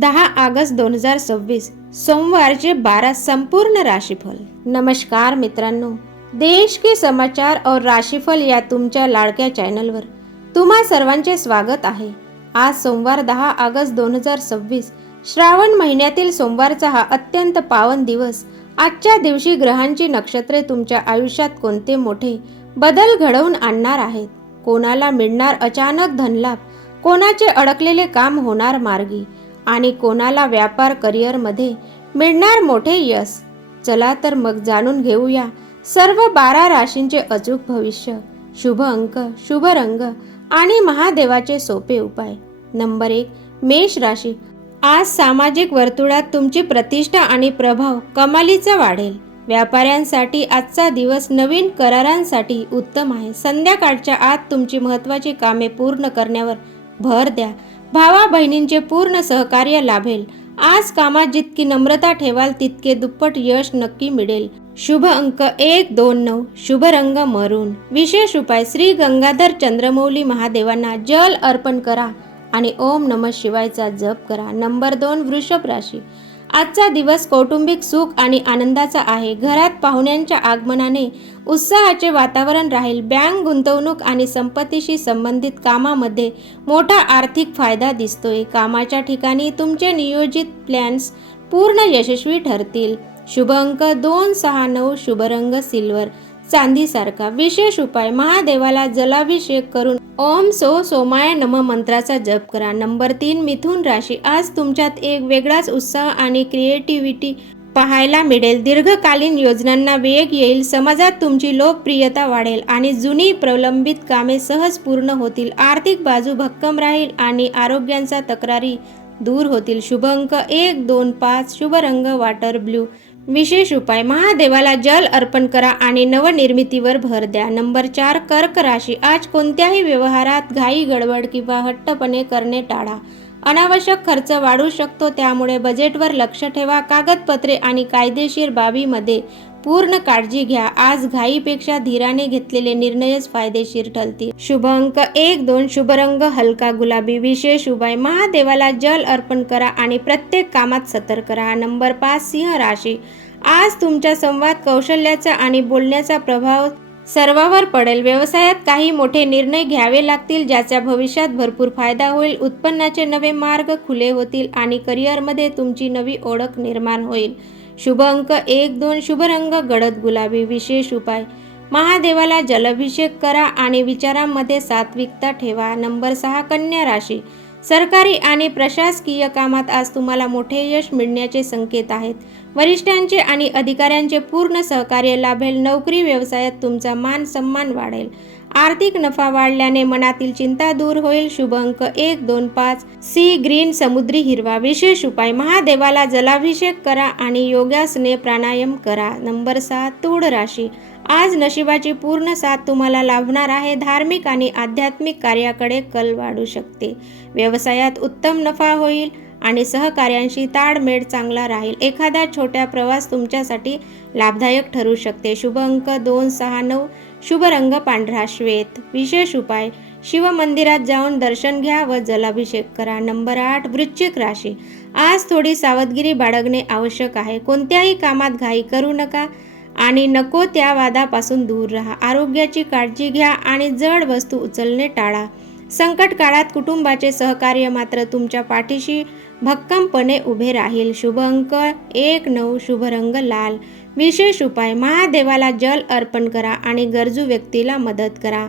10 August 2026 सोमवारचे 12 संपूर्ण राशिफल। नमस्कार मित्रांनो, देश के समाचार और राशिफल या तुमच्या लाडक्या चॅनलवर तुम्हा सर्वांचे स्वागत आहे। आज सोमवार 10 ऑगस्ट 2026 श्रावण महिन्यातील सोमवारचा हा अत्यंत पावन दिवस। आजच्या दिवशी ग्रहांची नक्षत्रे तुमच्या आयुष्यात कोणते मोठे बदल घडवून आणणार आहेत, कोणाला मिळणार अचानक धनलाभ, कोणाचे अडकलेले काम होणार मार्गी आणि कोणाला व्यापार करिअरमध्ये मिळणार मोठे यश। चला तर मग जाणून घेऊया सर्व 12 राशींचे अचूक भविष्य, शुभ अंक, शुभ रंग आणि महादेवाचे सोपे उपाय। नंबर 1, मेष राशी। आज सामाजिक वर्तुळात तुमची प्रतिष्ठा आणि प्रभाव कमालीचा वाढेल। व्यापाऱ्यांसाठी आजचा दिवस नवीन करारांसाठी उत्तम आहे। संध्याकाळच्या आत तुमची महत्त्वाची कामे पूर्ण करण्यावर भर द्या। भावा बहिणींचे पूर्ण सहकार्य लाभेल। आज कामात जितकी नम्रता ठेवाल तितके दुप्पट यश नक्की मिळेल। शुभ अंक 1, 2, 9, शुभ रंग मरून। विशेष उपाय, श्री गंगाधर चंद्रमौली महादेवांना जल अर्पण करा आणि ओम नमः शिवायचा जप करा। नंबर 2, वृषभ राशी। आजचा दिवस कौटुंबिक सुख आणि आनंदाचा आहे। घरात पाहुण्यांच्या आगमनाने उत्साहाचे वातावरण राहील। बँक, गुंतवणूक आणि संपत्तीशी संबंधित कामामध्ये मोठा आर्थिक फायदा दिसतोय। कामाच्या ठिकाणी तुमचे नियोजित प्लॅन्स पूर्ण यशस्वी ठरतील। शुभ अंक 2, 6, 9, शुभ रंग सिल्वर चांदीसारखा। विशेष उपाय, महादेवाला जलाभिषेक करून ओम सो सोमाय नमः मंत्राचा जप करा। नंबर 3, मिथुन राशी। आज तुमच्यात एक वेगळाच उत्साह आणि क्रिएटिव्हिटी पाहायला मिळेल। दीर्घकालीन योजनांना वेग येईल। समाजात तुमची लोकप्रियता वाढेल आणि जुनी प्रलंबित कामे सहज पूर्ण होतील। आर्थिक बाजू भक्कम राहील आणि आरोग्याच्या तक्रारी दूर होतील। शुभ अंक 1, 2, 5, शुभ रंग वॉटर ब्ल्यू। विशेष उपाय, महादेवाला जल अर्पण करा आणि नवनिर्मितीवर भर द्या। नंबर 4, कर्क राशी। आज कोणत्याही व्यवहारात घाई गडबड किंवा हट्टपणे करणे टाळा। अनावश्यक खर्च वाढू शकतो, त्यामुळे बजेटवर लक्ष ठेवा। कागदपत्रे आणि कायदेशीर बाबीमध्ये पूर्ण काळजी घ्या। आज घाईपेक्षा धीराने घेतलेले निर्णयच फायदेशीर ठरतील। शुभ अंक 1, 2, शुभ रंग हलका गुलाबी। विशेष उपाय, महादेवाला जल अर्पण करा आणि प्रत्येक कामात सतर्क राहा। नंबर 5, सिंह राशी। आज तुमच्या संवाद कौशल्याचा आणि बोलण्याचा प्रभाव सर्वांवर पडेल। व्यवसायात काही मोठे निर्णय घ्यावे लागतील, ज्याचा भविष्यात भरपूर फायदा होईल। उत्पन्नाचे नवे मार्ग खुले होतील आणि करिअरमध्ये तुमची नवी ओळख निर्माण होईल। शुभ अंक 1, 2, शुभ रंग गडद गुलाबी। विशेष उपाय, महादेवाला जलाभिषेक करा आणि विचारांमध्ये सात्विकता ठेवा। नंबर 6, कन्या राशी। सरकारी आणि प्रशासकीय कामात आज तुम्हाला मोठे यश मिळण्याचे संकेत आहेत। वरिष्ठांचे आणि अधिकाऱ्यांचे पूर्ण सहकार्य लाभेल। नोकरी व्यवसायात तुमचा मान सन्मान वाढेल। आर्थिक नफा वाढल्याने मनातील चिंता दूर होईल। शुभ अंक 1, 2, 5, सी ग्रीन समुद्री हिरवा। विशेष उपाय, महादेवाला जलाभिषेक करा आणि योगासने प्राणायाम करा। नंबर 7, तुळ राशी। आज नशिबाची पूर्ण साथ तुम्हाला लाभणार आहे। धार्मिक आणि आध्यात्मिक कार्याकडे कल वाढू शकते। व्यवसायात उत्तम नफा होईल आणि सहकार्यांशी ताळमेळ चांगला राहील। एखादा छोटा प्रवास तुमच्यासाठी लाभदायक ठरू शकते। शुभ अंक 2, 6, 9, शुभ रंग पांढरा श्वेत। विशेष उपाय, शिवमंदिरात जाऊन दर्शन घ्या व जलाभिषेक करा। नंबर 8, वृश्चिक राशी। आज थोडी सावधगिरी बाळगणे आवश्यक आहे। कोणत्याही कामात घाई करू नका आणि नको त्या वादापासून दूर राहा। आरोग्याची काळजी घ्या आणि जड वस्तू उचलणे टाळा। संकट काळात कुटुंबाचे सहकार्य मात्र तुमच्या पाठीशी भक्कमपणे उभे राहील। शुभ अंक 1, 9, शुभ रंग लाल। विशेष उपाय, महादेवाला जल अर्पण करा आणि गरजू व्यक्तीला मदत करा।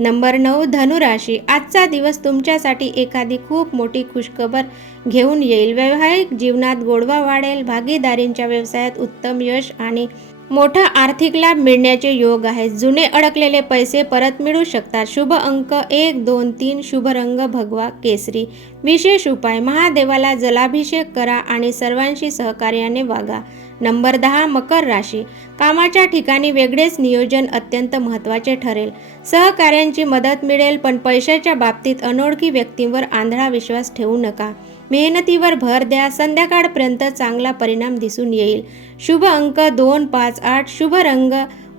नंबर 9, धनु राशी। आजचा दिवस तुमच्यासाठी एखादी खूप मोठी खुशखबर घेऊन येईल। वैवाहिक जीवनात गोडवा वाढेल। भागीदारींच्या व्यवसायात उत्तम यश आणि मोठा आर्थिक लाभ मिळण्याचे योग आहेत। जुने अडकलेले पैसे परत मिळू शकतात। शुभ अंक 1, 2, 3, शुभ रंग भगवा केसरी। विशेष उपाय, महादेवाला जलाभिषेक करा आणि सर्वांशी सहकार्याने वागा। नंबर 10, मकर राशी। कामाच्या ठिकाणी वेगळेच नियोजन अत्यंत महत्त्वाचे ठरेल। सहकार्यांची मदत मिळेल, पण पैशाच्या बाबतीत अनोळखी व्यक्तींवर आंधळा विश्वास ठेवू नका। मेहनतीवर भर द्या। संध्याकाळपर्यंत चांगला परिणाम दिसून येईल। शुभ अंक 2, 5, 8, शुभ रंग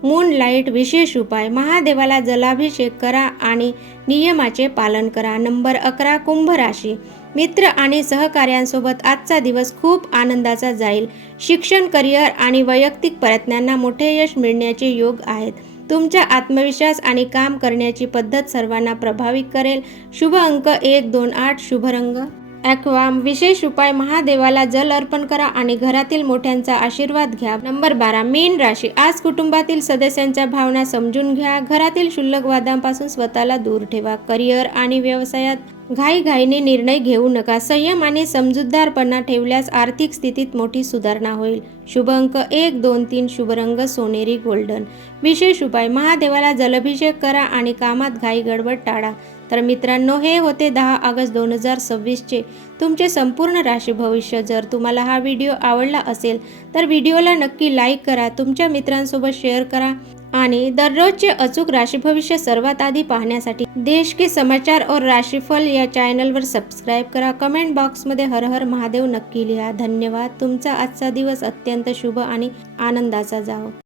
मूनलाईट। विशेष उपाय, महादेवाला जलाभिषेक करा आणि नियमाचे पालन करा। नंबर 11, कुंभ राशी। मित्र आणि सहकार्यांसोबत आजचा दिवस खूप आनंदाचा जाईल. शिक्षण, करिअर आणि वैयक्तिक प्रयत्नांना मोठे यश मिळण्याचे योग आहेत. तुमचा आत्मविश्वास आणि काम करण्याची पद्धत सर्वांना प्रभावित करेल. शुभ अंक 1, 2, 8. शुभ रंग ॲक्वा. विशेष उपाय: महादेवाला जल अर्पण करा आणि घरातील मोठ्यांचा आशीर्वाद घ्या. नंबर 12. मीन राशी. आज कुटुंबातील सदस्यांच्या भावना समजून घ्या. घरातील क्षुल्लक वादांपासून स्वतःला दूर ठेवा. करिअर आणि व्यवसायात घाईघाईने निर्णय घेऊ नका. संयम आणि समजूतदारपणा ठेवल्यास आर्थिक स्थितीत मोठी सुधारणा होईल. शुभ अंक 1, 2, 3. शुभ रंग सोनेरी गोल्डन. विशेष उपाय: महादेवाला जलाभिषेक करा आणि कामात घाई गडबड टाळा. तर मित्रांनो, हे होते 10 ऑगस्ट 2026चे तुमचे संपूर्ण राशी भविष्य. जर तुम्हाला हा व्हिडिओ आवडला असेल तर व्हिडिओला नक्की लाईक करा, तुमच्या मित्रांसोबत शेअर करा आणि दररोजचे अचूक राशी भविष्य सर्वात आधी पाहण्यासाठी देश के समाचार और राशीफल या चॅनलवर सबस्क्राईब करा. कमेंट बॉक्समध्ये हर हर महादेव नक्की लिहा. धन्यवाद. तुमचा आजचा दिवस अत्यंत शुभ आणि आनंदाचा जाओ.